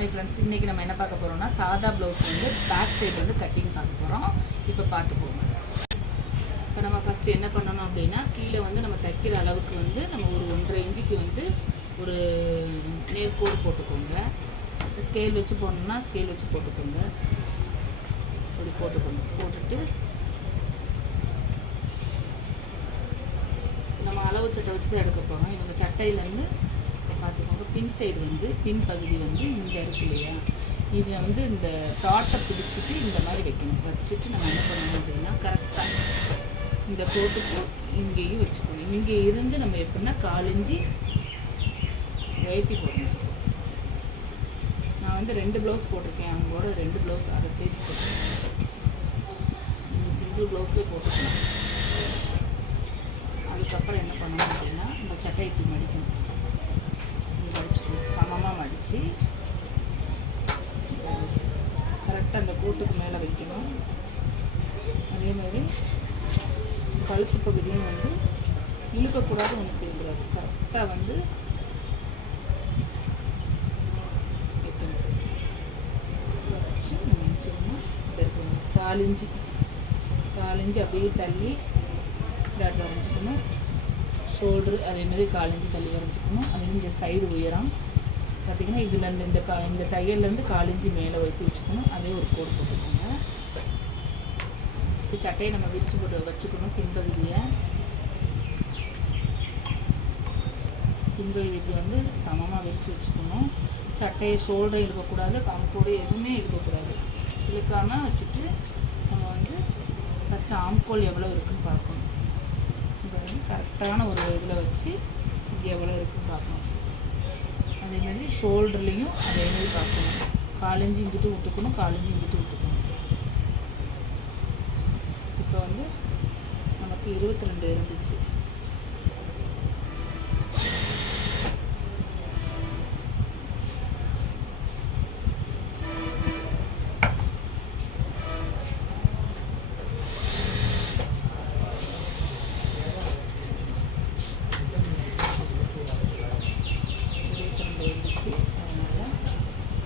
Hi friends, இன்றைக்கி நம்ம என்ன பார்க்க போகிறோம்னா சாதா ப்ளவுஸ் வந்து பேக் சைடு வந்து கட்டிங் பார்க்க போகிறோம். இப்போ பார்த்துப்போம். இப்போ நம்ம ஃபஸ்ட்டு என்ன பண்ணணும் அப்படின்னா, கீழே வந்து நம்ம தைக்கிற அளவுக்கு வந்து நம்ம ஒரு 1.5 இன்ச்சுக்கு வந்து ஒரு நேர்கோடு போட்டுக்கோங்க. ஸ்கேல் வச்சு போடணுன்னா ஸ்கேல் வச்சு போட்டுக்கோங்க. அப்படி போட்டுட்டு நம்ம அளவு சட்டை வச்சு தான் எடுக்க போகிறோம். இவங்க சட்டையிலேருந்து பார்த்துக்கோங்க, பின் சைடு வந்து பின் பகுதி வந்து இங்கே இருக்கு இல்லையா, இதை வந்து இந்த டாட்டை பிடிச்சிட்டு இந்த மாதிரி வைக்கணும். வச்சுட்டு நம்ம என்ன பண்ணணும் அப்படின்னா, கரெக்டாக இந்த கோட்டுக்கு இங்கேயும் வச்சுக்கணும். இங்கே இருந்து நம்ம எப்படின்னா 4 இன்ச்சு உயர்த்தி போடணும். நான் வந்து 2 ப்ளவுஸ் போட்டிருக்கேன், அவங்களோட 2 ப்ளவுஸ் அதை சேர்த்து போட்டுருக்கேன். இந்த சிங்கிள் ப்ளவுஸ்லேயே போட்டுக்கலாம். அதுக்கப்புறம் என்ன பண்ணணும் அப்படின்னா, இந்த சட்டை இப்படி மடிக்கணும். மடிச்சுக்கணும், சமமாக மடித்து கரெக்டாக அந்த கோட்டுக்கு மேலே வைக்கணும். அதே மாதிரி கழுத்து பகுதியும் வந்து இழுக்கக்கூடாது, ஒன்று செய்யக்கூடாது. கரெக்டாக வந்து வைக்கணும். வச்சு முடிச்சோம்னா இருக்கணும். 4 இன்ச்சு அப்படியே தள்ளி டாட் வரைஞ்சிக்கணும். ஷோல்ட்ரு அதேமாதிரி 4 இன்ச்சு தள்ளி வரைஞ்சிக்கணும். அதே இந்த சைடு உயரம் பார்த்திங்கன்னா இதுலேருந்து இந்த தையல்லேருந்து 4 இன்ச்சு மேலே வைத்து வச்சுக்கணும். அதே ஒரு கோடு போட்டுக்கோங்க. இப்போ சட்டையை நம்ம விரித்து போட்டு வச்சுக்கணும். பின்பகுதியை இப்படி வந்து சமமாக விரித்து வச்சுக்கணும். சட்டையை ஷோல்டரை இழுக்கக்கூடாது, காம்கோடு எதுவுமே இழுக்கக்கூடாது. இழுக்காமல் வச்சுட்டு நம்ம வந்து ஃபஸ்ட்டு ஆம்கோல் எவ்வளோ இருக்குதுன்னு பார்க்கணும். கரெக்டான ஒரு இதில் வச்சு இங்கே எவ்வளோ இருக்குன்னு பார்க்கணும். அதேமாதிரி ஷோல்டர்லேயும் அதேமாதிரி பார்க்கணும். 4 இன்ச்சு இங்கிட்டு விட்டுக்கணும், 4 இன்ச்சு இங்கிட்டு விட்டுக்கணும். இப்போ வந்து நமக்கு 22 இருந்துச்சு.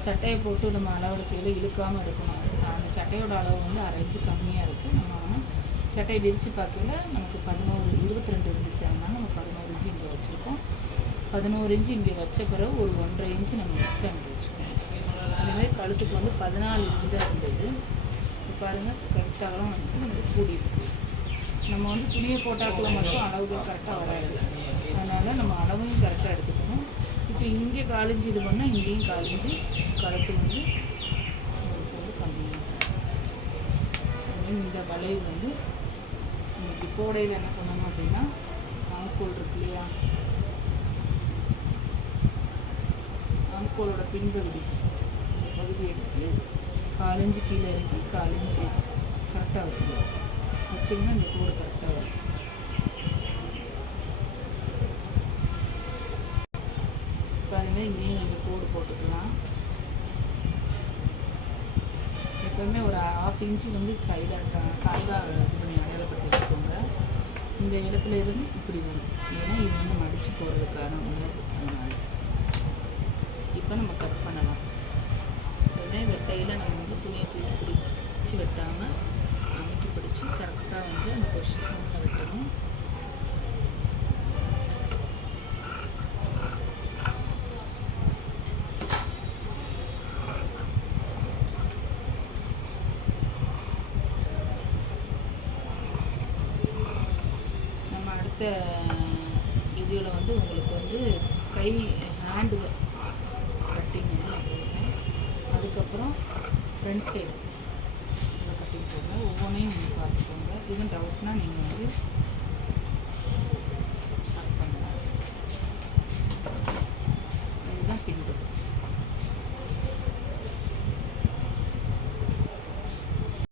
சட்டையை போட்டு நம்ம அளவோட கீழே இழுக்காமல் இருக்கணும். அந்த சட்டையோட அளவு வந்து 1/2 இன்ச்சு கம்மியாக இருக்குது. நம்ம சட்டையை விரித்து பார்க்கல நமக்கு 22 இருந்துச்சு. அதனால் நம்ம 11 இன்ச்சு இங்கே வச்சுருக்கோம். 11 இன்ச்சு இங்கே வச்ச பிறகு ஒரு 1.5 இன்ச்சு நம்ம எக்ஸ்ட்ரா இங்கே வச்சுக்கோம். அதேமாதிரி கழுத்துக்கு வந்து 14 இன்ச்சு தான் இருந்தது. பாருங்கள், கழுத்தாகலாம் வந்து நமக்கு கூடி இருக்குது. நம்ம வந்து துணியை போட்டாக்குள்ள மட்டும் அளவுகள் கரெக்டாக வராது. அதனால் நம்ம அளவையும் கரெக்டாக எடுத்துக்கணும். இப்போ இங்கே 4 இன்ச்சு இது பண்ணால் இங்கேயும் 4 இன்ச்சு கழுத்து வந்து கம்மியாக. இந்த வளைவு வந்து இன்னைக்கு கோடையில் என்ன பண்ணணும் அப்படின்னா, ஆம்கோல் இருக்கு இல்லையா, ஆம்கோலோட பின்பகுதி இந்த பகுதி எடுத்து 4 இன்ச்சு கீழே இறக்கி 4 இன்ச்சு கரெக்டாக வைக்கணும். வச்சிங்கன்னா இந்த கோடு கரெக்டாக வரும். அதுமாதிரி இங்கேயும் நீங்கள் கோடு போட்டுக்கலாம். எப்போவுமே ஒரு 1/2 இன்ச்சு வந்து சைடாக சாய்வாக இது பண்ணி அடையாளப்படுத்தி வச்சுக்கோங்க. இந்த இடத்துல இருந்து இப்படி வரும். ஏன்னா இது வந்து மடித்து போகிறதுக்கான உணவு. அதனால் இப்போ நம்ம கட் பண்ணலாம். எப்போவுமே வெட்டையில் நம்ம வந்து துணியை தூக்கி பிடிச்சி வெட்டாமல் அமைக்கி பிடிச்சி கரெக்டாக வந்து அந்த பொசிஷனில் வெட்டணும். அடுத்த வீடியோவில் வந்து உங்களுக்கு வந்து கை ஹேண்டு கட்டிங் போடுவேன். அதுக்கப்புறம் ஃப்ரண்ட் சைடு கட்டிங் போடுவேன். ஒவ்வொன்றையும் நீங்கள் பார்த்துக்கோங்க. இதுவும் டவுட்னால் நீங்கள் வந்து